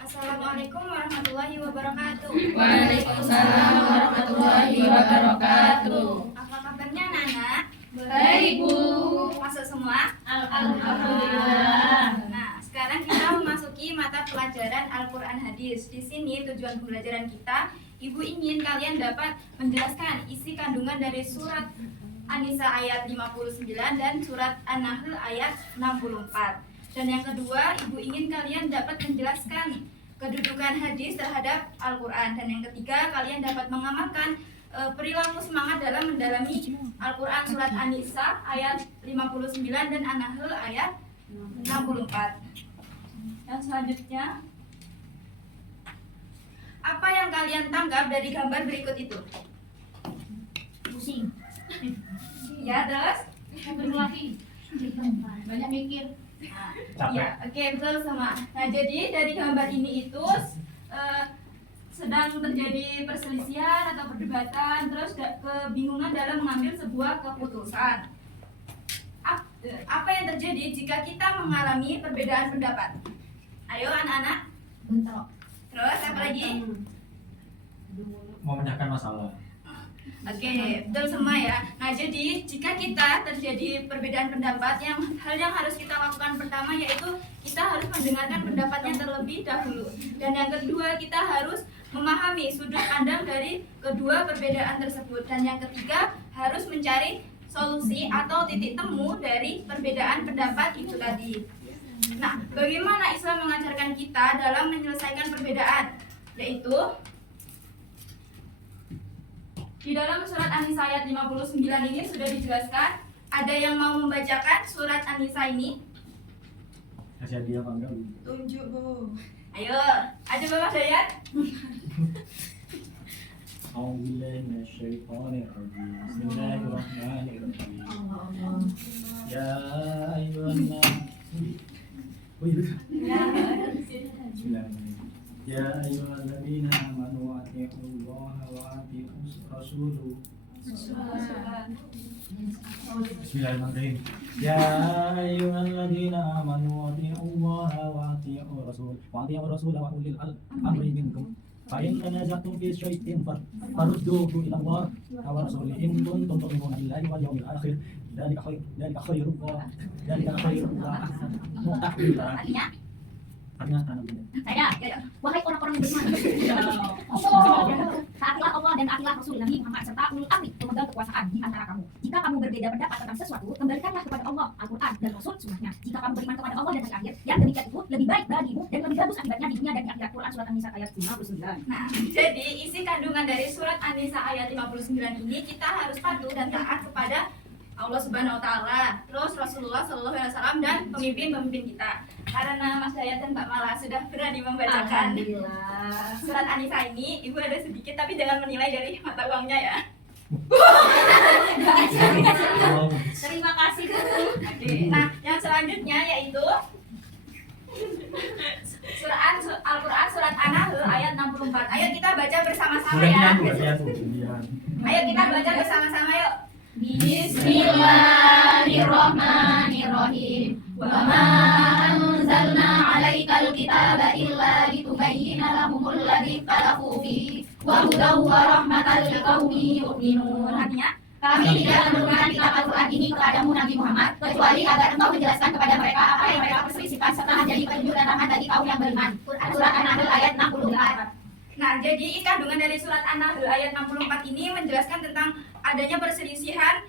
Assalamualaikum warahmatullahi wabarakatuh. Waalaikumsalam warahmatullahi wabarakatuh. Apa kabarnya anak-anak? Baik, Bu. Masuk semua? Alhamdulillah. Nah, sekarang kita memasuki mata pelajaran Al-Quran Hadis. Di sini tujuan pembelajaran kita, Ibu ingin kalian dapat menjelaskan isi kandungan dari surat An-Nisa ayat 59 dan surat An-Nahl ayat 64. Dan yang kedua, Ibu ingin kalian dapat menjelaskan kedudukan hadis terhadap Al-Quran. Dan yang ketiga, kalian dapat mengamalkan perilaku semangat dalam mendalami Al-Quran surat An-Nisa ayat 59 dan An-Nahl ayat 64. Yang selanjutnya, apa yang kalian tangkap dari gambar berikut itu? Pusing. Ya, terus? Berlaki. Banyak mikir. Ya, oke, betul sama. Nah, jadi dari gambar ini itu sedang terjadi perselisihan atau perdebatan, terus kebingungan dalam mengambil sebuah keputusan. Apa yang terjadi jika kita mengalami perbedaan pendapat? Ayo anak-anak. Bentrok. Terus apa lagi? Memecahkan masalah. Oke, betul semua ya. Nah, jadi jika kita terjadi perbedaan pendapat, hal yang harus kita lakukan pertama yaitu kita harus mendengarkan pendapatnya terlebih dahulu. Dan yang kedua, kita harus memahami sudut pandang dari kedua perbedaan tersebut. Dan yang ketiga, harus mencari solusi atau titik temu dari perbedaan pendapat itu tadi. Nah, bagaimana Islam mengajarkan kita dalam menyelesaikan perbedaan? Yaitu di dalam surat An-Nisa ayat 59 ini sudah dijelaskan. Ada yang mau membacakan surat An-Nisa ini? Kasih hadiah apa enggak? Tunjuk, Bu. Ayo, aja Bapak Dayat. A'udzubillahi minasyaitonir rajim. Bismillahirrahmanirrahim. Ya ayyuhan nas. Bismillahirrahmanirrahim. Ya ayyuhalladzina amanu atiiullaha wa atiius rasulahu. Bismillahirrahmanirrahim. Ya ayyuhalladzina amanu atiiullaha wa atiiur rasul wa ulil amri minkum. Fa in tanaza'tum fi shay'in farudduhu ila Allah wa rasulih in kuntum tu'minuna billahi wal yawmil akhir. Dzalika khairun wa ahsan. Artinya Saya, wahai orang-orang yang beriman, taatilah Allah dan taatilah Rasul Nabi Muhammad serta ulul amri pemegang kekuasaan di antara kamu. Jika kamu berbeda pendapat tentang sesuatu, kembalikanlah kepada Allah, Al-Quran dan Rasul sunnahnya. Jika kamu beriman kepada Allah dan hari akhir, yang demikian itu lebih baik bagimu dan lebih bagus akibatnya di dunia dan di akhirat. Quran surat An-Nisa ayat 59. Nah, jadi isi kandungan dari surat An-Nisa ayat 59 ini kita harus patuh dan taat kepada Allah Subhanahu wa taala, terus Rasulullah Shallallahu alaihi wasallam dan pemimpin-pemimpin kita. Karena Mas Dayat dan Mbak Mala sudah berani membacakan surat An-Nisa ini, Ibu ada sedikit tapi jangan menilai dari mata uangnya ya. Terima kasih, Bu. Oke. Nah, yang selanjutnya yaitu Al-Quran surat An-Nahl ayat 64. Ayo kita baca bersama-sama ya. Ayo kita baca bersama-sama yuk. Bismillahirrahmanirrahim. Wa ma anzalna 'alaikal kitaba illa litubayyana lahumul ladzi ikhtalafu fihi wa hudan wa rahmatan liqaumin yu'minun. Artinya, Kami tidak menurunkan kitab Al-Quran ini kepadamu Nabi Muhammad kecuali agar engkau menjelaskan kepada mereka apa yang mereka perselisihkan serta menjadi petunjuk dan rahmat bagi kaum yang beriman. Surat An-Nahl ayat 64. nah, jadi kandungan dari surat An-Nahl ayat 64 ini menjelaskan tentang adanya perselisihan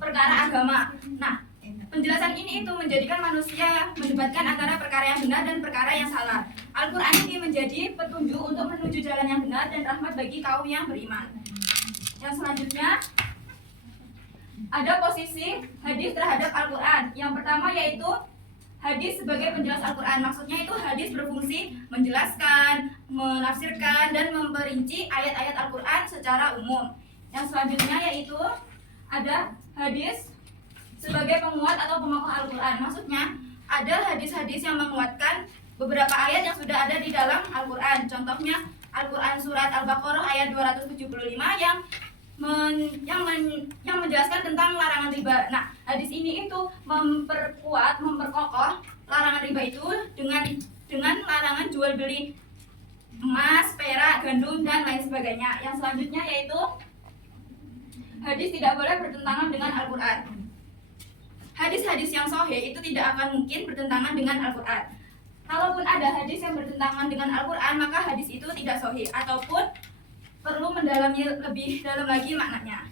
perkara agama. Nah, penjelasan ini itu menjadikan manusia mendebatkan antara perkara yang benar dan perkara yang salah. Al-Quran ini menjadi petunjuk untuk menuju jalan yang benar dan rahmat bagi kaum yang beriman. Yang selanjutnya, ada posisi hadis terhadap Al-Quran. Yang pertama yaitu hadis sebagai penjelas Al-Quran. Maksudnya itu hadis berfungsi menjelaskan, menafsirkan, dan memperinci ayat-ayat Al-Quran secara umum. Yang selanjutnya yaitu ada hadis sebagai penguat atau pengokoh Al-Quran. Maksudnya ada hadis-hadis yang menguatkan beberapa ayat yang sudah ada di dalam Al-Quran. Contohnya Al-Quran surat Al-Baqarah ayat 275 yang menjelaskan tentang larangan riba. Nah, hadis ini itu memperkuat, memperkokoh larangan riba itu dengan beli emas, perak, gandum, dan lain sebagainya. Yang selanjutnya yaitu hadis tidak boleh bertentangan dengan Al-Quran. Hadis-hadis yang sahih itu tidak akan mungkin bertentangan dengan Al-Quran. Kalaupun ada hadis yang bertentangan dengan Al-Quran, maka hadis itu tidak sahih ataupun perlu mendalami lebih dalam lagi maknanya.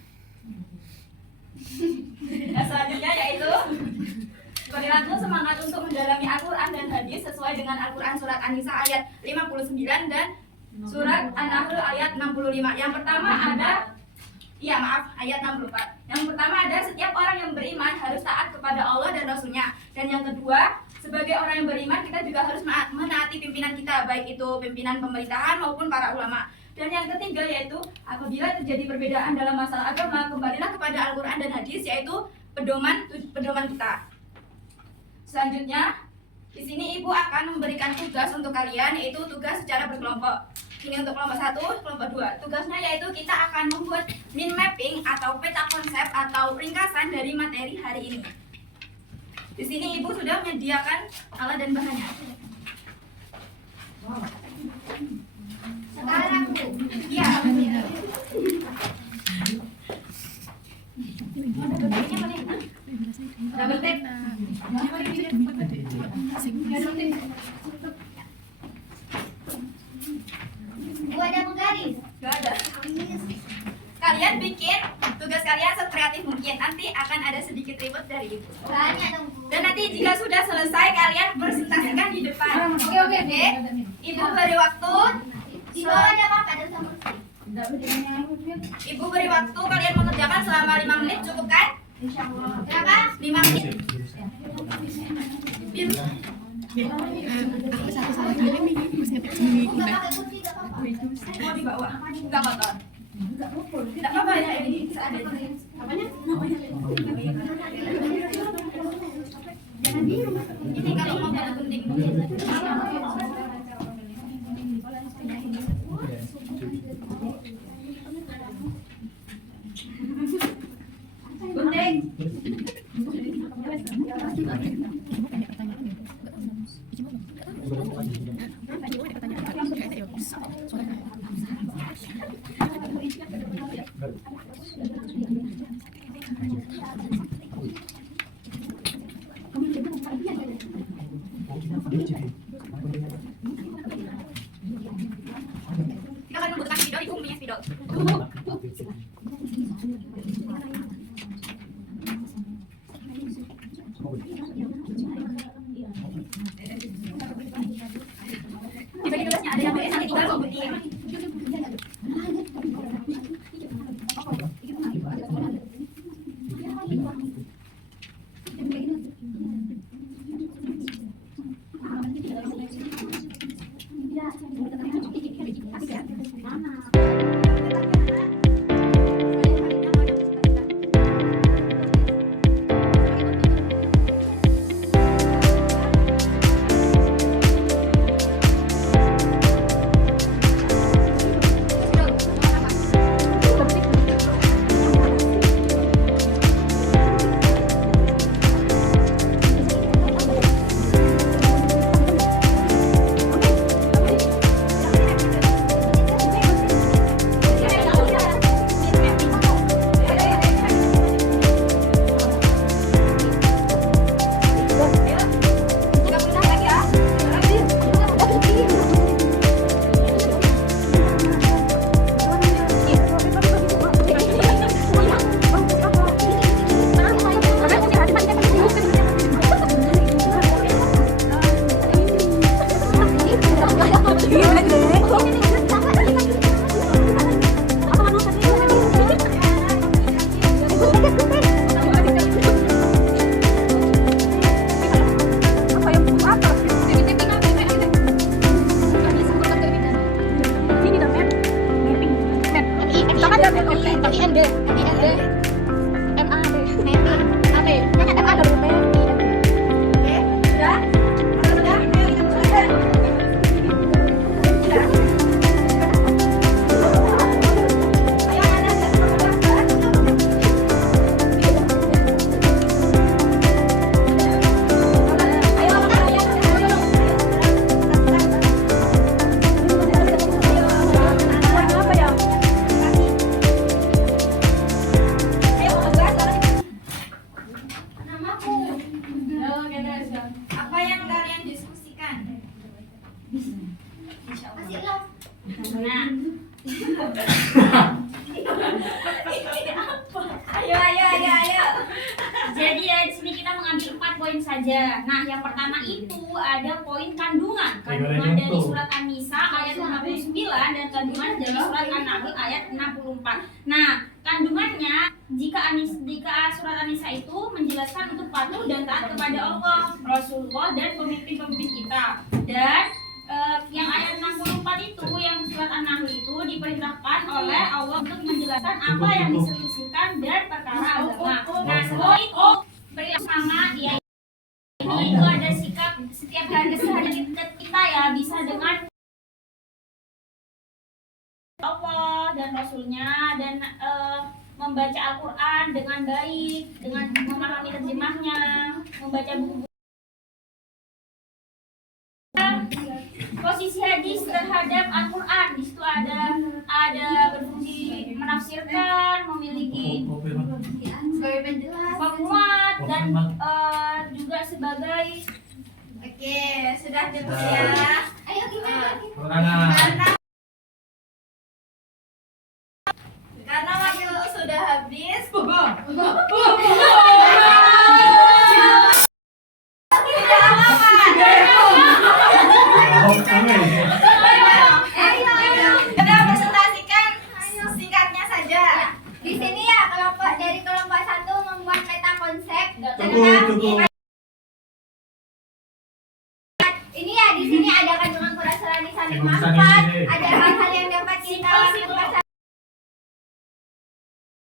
Yang selanjutnya yaitu perilaku semangat untuk mendalami Al-Quran dan hadis sesuai dengan Al-Quran surat An-Nisa ayat 59 dan surat An-Nahl ayat 65. Yang pertama ada ayat 64. Yang pertama ada setiap orang yang beriman harus taat kepada Allah dan Rasulnya. Dan yang kedua, sebagai orang yang beriman kita juga harus menaati pimpinan kita, baik itu pimpinan pemerintahan maupun para ulama. Dan yang ketiga yaitu apabila terjadi perbedaan dalam masalah agama, kembalilah kepada Al-Quran dan hadis, yaitu pedoman kita. Selanjutnya, di sini ibu akan memberikan tugas untuk kalian, yaitu tugas secara berkelompok. Ini untuk kelompok 1, kelompok 2. Tugasnya yaitu kita akan membuat mind mapping atau peta konsep atau ringkasan dari materi hari ini. Di sini ibu sudah menyediakan alat dan bahannya. Sekarang Bu. Iya. Double tap. Bu ada menggaris. Gak ada. Kalian bikin tugas kalian sekreatif mungkin. Nanti akan ada sedikit ribet dari ibu. Banyak dong Bu. Dan nanti jika sudah selesai kalian presentasikan di depan. Oke. Ibu beri waktu. Ibu ada apa? Ada sama. Ibu beri waktu kalian mengerjakan selama 5 menit, cukup kan? Berapa? 5 menit. Bu nggak pakai kursi nggak apa-apa. Mau dibawa? Enggak kotor. Enggak apa-apa ya, ini seadanya. Apanya? Ini kalau mau pada penting. Gunting. Kita akan membutuhkan spidol, ibu punya spidol. Dibagi tugasnya ada yang B sampai 3 kok Gunting. Insyaallah. Nah. Ayo. Jadi ya di sini kita mengambil 4 poin saja. Nah, yang pertama itu ada poin kandungan. Kandungan dari surat An-Nisa ayat 59 dan kandungan dari surat An-Nahl ayat 64. Nah, kandungannya jika surat An-Nisa itu menjelaskan untuk patuh dan taat kepada Allah, Rasulullah dan pemimpin-pemimpin kita. Dan yang ayat 64 itu yang surat An-Nahl itu diperintahkan oleh Allah untuk menjelaskan apa yang diselisihkan dan perkara agama. Nah, setelah itu beri semangat ya. Ini itu ada sikap setiap hari keseharian kita ya, bisa dengan Allah dan Rasulnya dan membaca Al-Quran dengan baik, dengan memahami terjemahnya, membaca buku. Posisi hadis terhadap Al-Quran di situ ada berfungsi menafsirkan, memiliki Sebagai penjelas. penguat dan juga sebagai Oke, sudah cukup ya. ayo kita Karena waktu sudah habis. Kita presentasikan singkatnya saja. Di sini ya dari kelompok 1 membuat peta konsep. Cukup. Ini ya di sini ada kandungan Quran surah Nisa Cukup, 54, Sani. ada hal-hal yang dapat kita lakukan.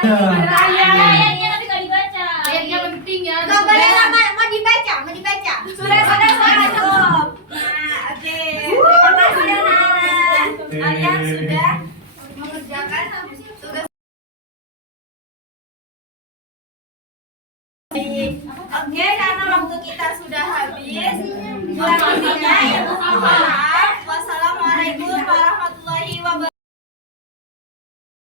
ayatnya tapi nggak dibaca. Ayatnya penting ya. Nggak boleh mau dibaca. Sudah cukup. Nah, oke. Terima kasih ya, Nana. Kalian sudah mengerjakan tugas. Oke, karena waktu kita sudah habis, selanjutnya yaitu hafalan.